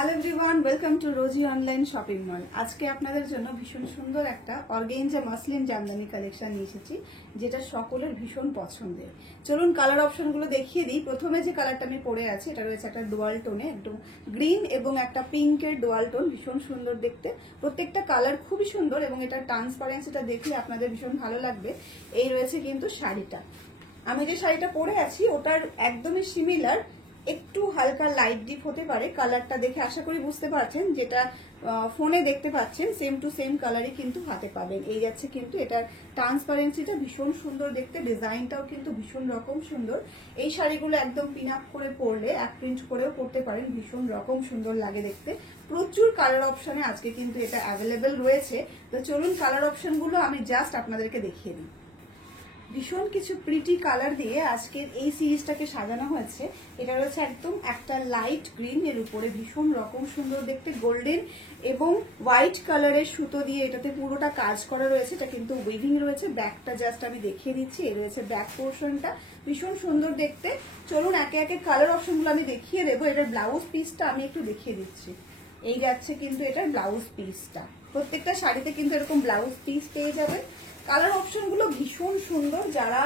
Hello everyone, welcome to Rosy online shopping mall. আজকে আপনাদের জন্য ভীষণ সুন্দর একটা অর্গেঞ্জা মাসলিন জামদানি কালেকশন নিয়ে এসেছি, যেটা সকলের ভীষণ পছন্দের। চলুন কালার অপশনগুলো দেখিয়ে দিই। প্রথমে যে কালারটা আমি পরে আছি এটা রয়েছে একটা ডুয়াল টোনে, একদম গ্রিন এবং একটা পিঙ্কের ডুয়াল টোন, ভীষণ সুন্দর দেখতে। প্রত্যেকটা কালার খুবই সুন্দর এবং এটার ট্রান্সপারেন্সিটা দেখলে আপনাদের ভীষণ ভালো লাগবে। এই রয়েছে কিন্তু শাড়িটা, আমি যে শাড়িটা পরে আছি ওটার একদমই সিমিলার, একটু হালকা লাইট ডিপ হতে পারে। কালারটা দেখে আশা করি বুঝতে পারছেন, যেটা ফোনে দেখতে পাচ্ছেন সেম টু সেম কালারই কিন্তু হাতে পাবেন। এই যাচ্ছে কিন্তু এটার ট্রান্সপারেন্সিটা ভীষণ সুন্দর দেখতে, ডিজাইনটাও কিন্তু ভীষণ রকম সুন্দর। এই শাড়িগুলো একদম পিন আপ করে পরলে এক প্রিন্ট করেও পরতে পারেন, ভীষণ রকম সুন্দর লাগে দেখতে। প্রচুর কালার অপশনে আজকে কিন্তু এটা অ্যাভেলেবেল রয়েছে। তো চলুন কালার অপশনগুলো আমি জাস্ট আপনাদেরকে দেখিয়ে দিই। ভীষণ কিছু প্রিটি কালার দিয়ে আজকের এই সিরিজটাকে সাজানো হয়েছে। এটা রয়েছে একদম একটা লাইট গ্রিন এর উপরে ভীষণ রকম সুন্দর দেখতে, গোল্ডেন এবং হোয়াইট কালারের সুতো দিয়ে এটাতে পুরোটা কাজ করা রয়েছে। এটা কিন্তু উইভিং রয়েছে। ব্যাকটা জাস্ট আমি দেখিয়ে দিচ্ছি, এই রয়েছে ব্যাক পোর্শনটা, ভীষণ সুন্দর দেখতে। চলুন একে একে কালার অপশনগুলো আমি দেখিয়ে দেবো। এটার ব্লাউজ পিসটা আমি একটু দেখিয়ে দিচ্ছি। এই যাচ্ছে কিন্তু এটার ব্লাউজ পিসটা, প্রত্যেকটা শাড়িতে কিন্তু এরকম ব্লাউজ পিস পেয়ে যাবে। কালার অপশনগুলো ভীষণ সুন্দর, যারা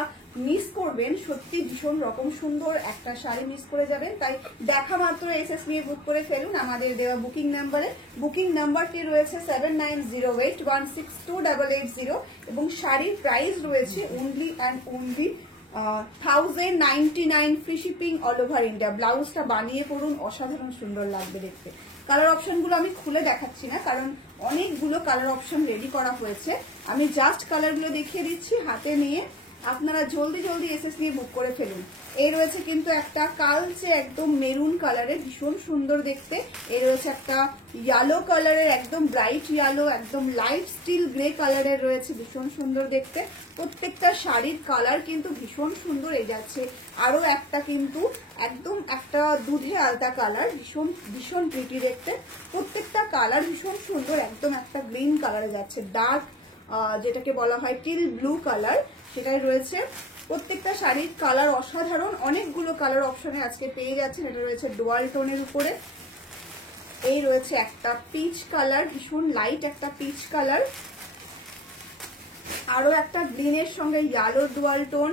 মিস করবেন সত্যি ভীষণ রকম সুন্দর একটা শাড়ি মিস করে যাবেন। তাই দেখা মাত্র এসএস নিয়ে বুক করে ফেলুন আমাদের দেওয়া বুকিং নাম্বারে। বুকিং নাম্বারটি রয়েছে 7908162880 এবং শাড়ির প্রাইস রয়েছে only and only 1099 free shipping all over India. ব্লাউজটা বানিয়ে পড়ুন, অসাধারণ সুন্দর লাগবে দেখতে। কালার অপশনগুলো আমি খুলে দেখাচ্ছি না, কারণ অনেকগুলো কালার অপশন রেডি করা হয়েছে। আমি জাস্ট কালারগুলো দেখিয়ে দিচ্ছি হাতে নিয়ে, আপনারা জলদি জলদি এসএস নিয়ে বুক করে ফেলুন। এই রয়েছে কিন্তু একটা কালচে একদম মেরুন কালারের, ভীষণ সুন্দর দেখতে। এই রয়েছে একটা ইয়েলো কালারের, একদম ব্রাইট ইয়েলো, একদম লাইট স্টিল গ্রে কালারের রয়েছে, ভীষণ সুন্দর দেখতে। প্রত্যেকটা শাড়ির কালার কিন্তু ভীষণ সুন্দর। এই যাচ্ছে আরো একটা কিন্তু একদম একটা দুধে আলতা কালার, ভীষণ ভীষণ প্রিটি দেখতে। প্রত্যেকটা কালার ভীষণ সুন্দর, একদম একটা গ্রিন কালারে যাচ্ছে, ডার্ক যেটাকে বলা হয় টিল ব্লু কালার, সেটাই রয়েছে। প্রত্যেকটা শাড়ির কালার অসাধারণ, অনেকগুলো কালার অপশনে আজকে পেয়ে যাচ্ছেন। এটা রয়েছে ডুয়াল টোনের উপরে। এই রয়েছে একটা পিচ কালার, ভীষণ লাইট একটা পিচ কালার, আরো একটা গ্রিনের সঙ্গে ইয়েলো ডুয়াল টোন।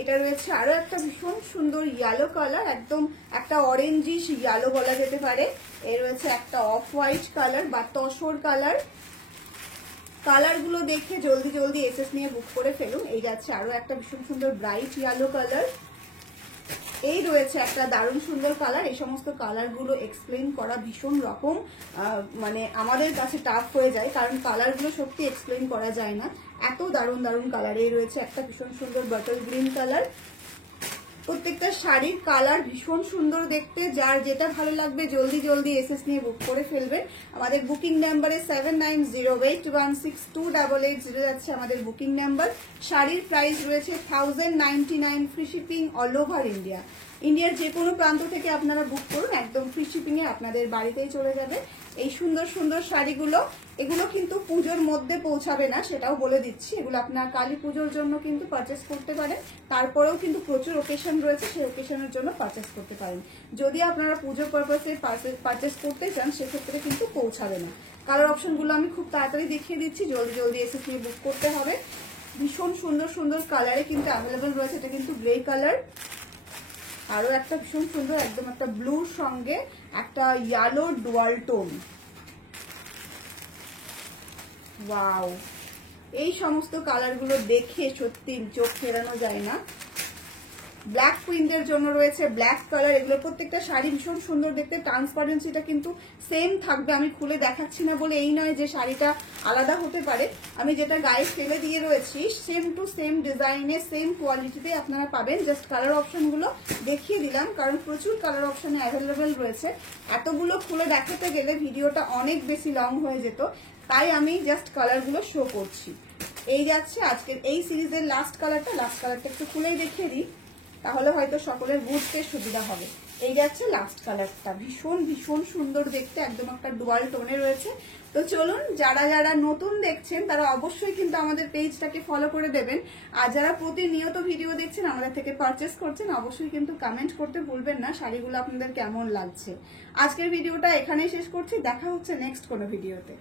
এটা রয়েছে আরো একটা ভীষণ সুন্দর ইয়েলো কালার, একদম একটা অরেঞ্জিশ ইয়েলো বলা যেতে পারে। এর রয়েছে একটা অফ হোয়াইট কালার বা তসর কালার। কালারগুলো দেখে জলদি জলদি এসএস নিয়ে বুক করে ফেলুন। এই যাচ্ছে আরো একটা ভীষণ সুন্দর ব্রাইট ইয়েলো কালার। এই রয়েছে একটা দারুণ সুন্দর কালার। এই সমস্ত কালারগুলো এক্সপ্লেন করা ভীষণ রকম মানে আমাদের কাছে টাফ হয়ে যায়, কারণ কালারগুলো সত্যি এক্সপ্লেন করা যায় না, এত দারুণ দারুণ কালার। এই রয়েছে একটা ভীষণ সুন্দর বটল গ্রিন কালার। প্রত্যেকটা শাড়ির কালার ভীষণ সুন্দর দেখতে, যার যেটা ভালো লাগবে জলদি জলদি এসএস নিয়ে বুক করে ফেলবেন। আমাদের বুকিং নাম্বারে 7908162880 যাচ্ছে আমাদের বুকিং নাম্বার। শাড়ির প্রাইস রয়েছে 1099 free shipping all over India. ইন্ডিয়ার যে কোনো প্রান্ত থেকে আপনারা বুক করুন, একদম ফ্রি শিপিং এ আপনাদের বাড়িতেই চলে যাবে। এই সুন্দর সুন্দর শাড়িগুলো, এগুলো কিন্তু পুজোর মধ্যে পৌঁছাবে না, সেটাও বলে দিচ্ছি। এগুলো আপনার কালী পুজোর জন্য কিন্তু পারচেস করতে পারেন, তারপরেও কিন্তু প্রচুর ওকেশন রয়েছে, সেই ওকেশনের জন্য পারচেস করতে পারেন। যদি আপনারা পুজোর পারপাসে পারচেস করতে চান সেক্ষেত্রে কিন্তু পৌঁছাবে না। কালার অপশনগুলো আমি খুব তাড়াতাড়ি দেখিয়ে দিচ্ছি, জলদি জলদি এসে নিয়ে বুক করতে হবে। ভীষণ সুন্দর সুন্দর কালারে কিন্তু অ্যাভেলেবেল রয়েছে। এটা কিন্তু গ্রে কালার, আরো একটা ভীষণ সুন্দর একদম একটা ব্লুর সঙ্গে একটা ইয়েলো ডুয়াল টোন। ওয়াও, এই সমস্ত কালারগুলো দেখে সত্যি চোখ ফেরানো যায় না। ব্ল্যাক কুইনদের জন্য রয়েছে ব্ল্যাক কালার। এগুলো প্রত্যেকটা শাড়ি ভীষণ সুন্দর দেখতে, ট্রান্সপারেন্সিটা কিন্তু সেম থাকবে। আমি খুলে দেখাচ্ছি না বলে এই নয় যে শাড়িটা আলাদা হতে পারে, আমি যেটা গায়ে ফেলে দিয়ে রয়েছি সেম টু সেম ডিজাইনে সেম কোয়ালিটিতে আপনারা পাবেন। জাস্ট কালার অপশনগুলো দেখিয়ে দিলাম, কারণ প্রচুর কালার অপশনে অ্যাভেলেবেল রয়েছে। এতগুলো খুলে দেখাতে গেলে ভিডিওটা অনেক বেশি লং হয়ে যেত, তাই আমি জাস্ট কালারগুলো শো করছি। এই যাচ্ছে আজকের এই সিরিজের লাস্ট কালারটা একটু খুলেই দেখিয়ে দিই, তাহলে হয়তো সকলের বুঝতে সুবিধা হবে। এই যাচ্ছে লাস্ট কালারটা, ভীষণ ভীষণ সুন্দর দেখতে, একদম একটা ডুয়াল টোনে রয়েছে। তো চলুন, যারা যারা নতুন দেখছেন তারা অবশ্যই কিন্তু আমাদের পেজটাকে ফলো করে দেবেন, আর যারা প্রতিনিয়ত ভিডিও দেখছেন আমাদের থেকে পারচেস করছেন অবশ্যই কিন্তু কমেন্ট করতে ভুলবেন না শাড়িগুলো আপনাদের কেমন লাগছে। আজকের ভিডিওটা এখানেই শেষ করছি, দেখা হচ্ছে নেক্সট কোনো ভিডিওতে।